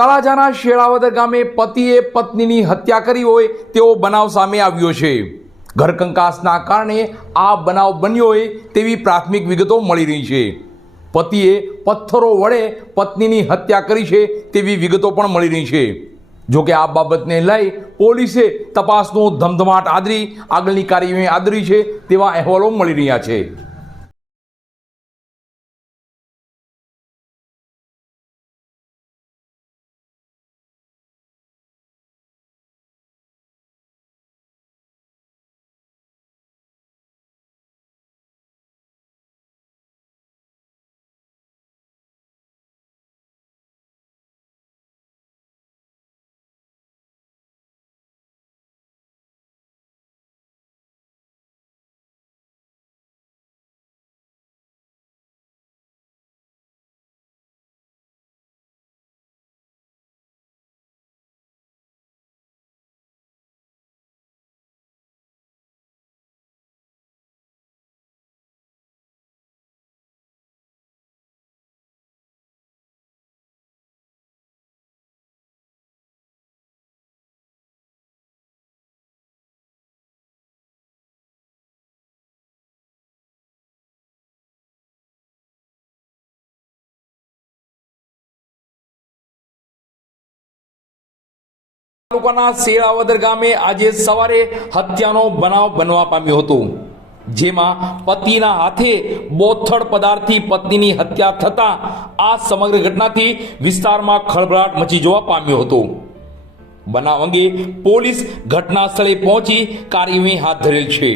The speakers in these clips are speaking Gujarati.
તળાજાના શેળાવદર ગામે પતિએ પત્નીની હત્યા કરી હોય તેવો બનાવ સામે આવ્યો છે. ઘરકંકાસના કારણે આ બનાવ બન્યો હોય તેવી પ્રાથમિક વિગતો મળી રહી છે. પતિએ પથ્થરો વડે પત્નીની હત્યા કરી છે તેવી વિગતો પણ મળી રહી છે. જોકે આ બાબતને લઈ પોલીસે તપાસનો ધમધમાટ આદરી, આગળની કાર્યવાહી આદરી છે તેવા અહેવાલો મળી રહ્યા છે. તાલુકાના શેળાવદર ગામે આજે સવારે હત્યાનો બનાવ બનવા પામ્યો હતો. જેમાં પતિના હાથે બોથડ પદાર્થથી પત્નીની હત્યા થતા આ સમગ્ર ઘટનાથી વિસ્તારમાં ખળભળાટ મચી જવા પામ્યો હતો. બનાવ અંગે પોલીસ ઘટના સ્થળે પહોંચી કાર્યવાહી હાથ ધરેલ છે.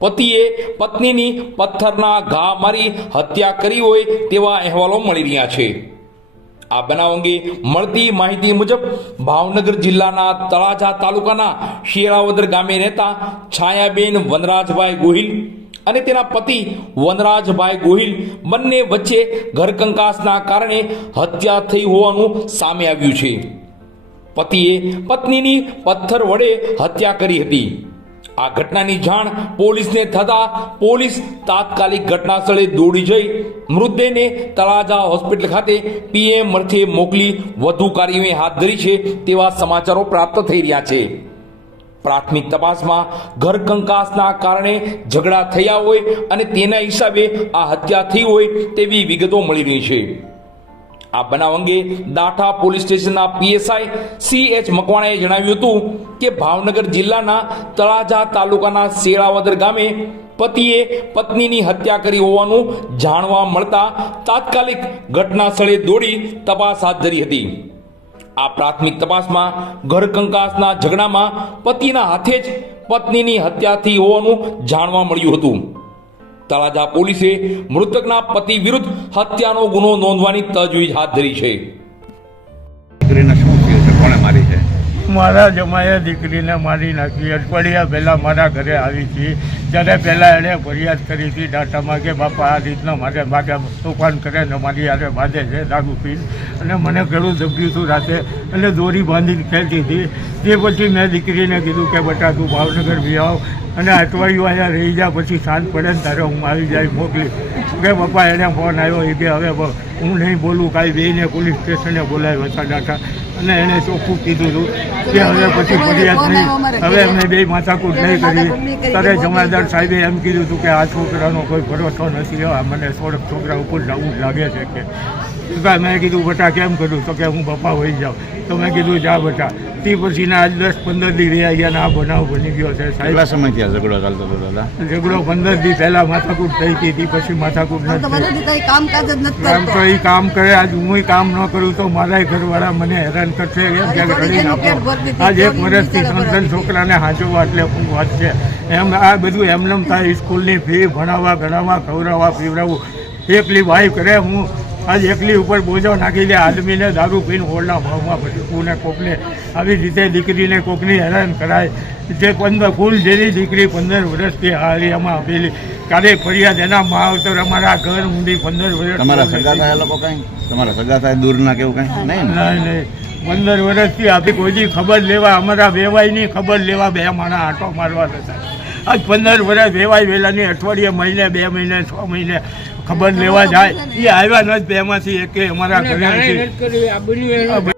પતિએ પત્નીની પથ્થરના ઘા મારી હત્યા કરી હોય તેવા અહેવાલો મળી રહ્યા છે. આ બનાવ અંગે મળતી માહિતી મુજબ ભાવનગર જિલ્લાના તળાજા તાલુકાના શિયાળાવદર ગામે રહેતા છાયાબેન વનરાજભાઈ ગોહિલ અને તેના પતિ વનરાજભાઈ ગોહિલ બંને વચ્ચે ઘરકંકાસના કારણે હત્યા થઈ હોવાનું સામે આવ્યું છે. પતિએ પત્નીની પથ્થર વડે હત્યા કરી હતી. આ ઘટનાની જાણ પોલીસને થતા પોલીસ તાત્કાલિક ઘટના સ્થળે દોડી જઈ મૃતદેહને તળાજા હોસ્પિટલ ખાતે પીએમ મરથે મોકલી વધુ કાર્યવાહી હાથ ધરી છે તેવા સમાચારો પ્રાપ્ત થઈ રહ્યા છે. પ્રાથમિક તપાસમાં ઘરકંકાસના કારણે ઝઘડા થયા હોય અને તેના હિસાબે આ હત્યા થઈ હોય તેવી વિગતો મળી રહી છે. આ બનાવ અંગે દાઠા પોલીસ સ્ટેશનના પીએસઆઈ સી એચ મકવાણાએ જણાવ્યું હતું કે ભાવનગર જિલ્લાના તળાજા તાલુકાના શેળાવદર ગામે પતિએ પત્નીની હત્યા કરી હોવાનું જાણવા મળતા તાત્કાલિક ઘટના સ્થળે દોડી તપાસ હાથ ધરી હતી. આ પ્રાથમિક તપાસમાં ઘરકંકાસના ઝઘડામાં પતિના હાથે જ પત્નીની હત્યા થઈ હોવાનું જાણવા મળ્યું હતું. તળાજા પોલીસે મૃતકના પતિ વિરુદ્ધ હત્યાનો ગુનો નોંધવાની તજવીજ હાથ ધરી છે. મારી? મારા જમાએ દીકરીને મારી નાખી. અઠવાડિયા પહેલાં મારા ઘરે આવી હતી. ત્યારે પહેલાં એણે ફરિયાદ કરી હતી ડાટામાં કે, બાપા, આ રીતના મારે માગે, તોફાન કરે ને મારી આરે બાંધે છે, દારૂ પીને અને મને ઘણું દબ્યું હતું રાતે. અને દોરી બાંધીને ખેંચી હતી. તે પછી મેં દીકરીને કીધું કે, બટા, તું ભાવનગર બી આવ. અને અઠવાડિયું અહીંયા રહી જા પછી સાંજ પડે ને તારે હું આવી જાય, મોકલી. કે પપ્પા એને ફોન આવ્યો એ કે, હવે હું નહીં બોલું, કાંઈ બેને પોલીસ સ્ટેશને બોલાવ્યો હતા ડાટા અને એણે ચોખ્ખું કીધું હતું કે હવે પછી ફરિયાદ નહીં. હવે એમને બે માથાકૂટ નહીં કરી. ત્યારે જમાદાર સાહેબે એમ કીધું હતું કે આ છોકરાનો કોઈ ભરોસો નથી હવે મને થોડોક છોકરા ઉપર જવું જ લાગે છે કે તો મેં કીધું બટા કેમ કર્યું? તો કે હું બપા હોઈ જાઉં. તો મેં કીધું જા બટા. તે પછીના આજ દસ પંદર દી રહ્યા ગયા ને આ બનાવ બની ગયો છે સાહેબ. કેટલા સમયથી આ ઝઘડો ચાલતો હતો દાદા? ઝઘડો પંદર દી પહેલા માથાકૂટ થઈ હતી તી પછી માથાકૂટ તો નથી. કામ તો એ કામ કરે આજ હું કામ ન કરું તો મારા ઘરવાળા મને હેરાન કરશે એમ કે ઘણી નાખો આજ એક વર્ષથી ત્રણ ત્રણ છોકરાને હાંચવવા એટલે હું વાત છે. એમ આ બધું એમનેમ થાય સ્કૂલની ફી ભણાવવા ગણાવવા ખવડાવવા પીવડાવવું. એકલી વાઈફ કરે હું આજ એકલી ઉપર બોજો નાખી દે આદમીને દારૂ પીને હોળના ભાવમાં ભટકવું ને કોકને આવી રીતે દીકરીને કોકની હેરાન કરાય. જે પંદર ફૂલ જેવી દીકરી પંદર વર્ષથી હારિયામાં આપેલી. કાલે ફરિયાદ એના માવતર અમારા ઘર ઊંડી પંદર વર્ષ તમારા સગા થાય લોકો કઈ? તમારા સગા થાય દૂરના કેવું કઈ? નહીં નહીં નહીં. પંદર વર્ષથી આપી કોઈ ખબર લેવા અમારા વેવાયની ખબર લેવા બે માણા આંટો મારવા થતા આજ પંદર વર્ષ વેવાય વેલાની અઠવાડિયે મહિને બે મહિને છ મહિને ખબર લેવા જાય. એ આવ્યા નથી એમાંથી એકે અમારા ઘરે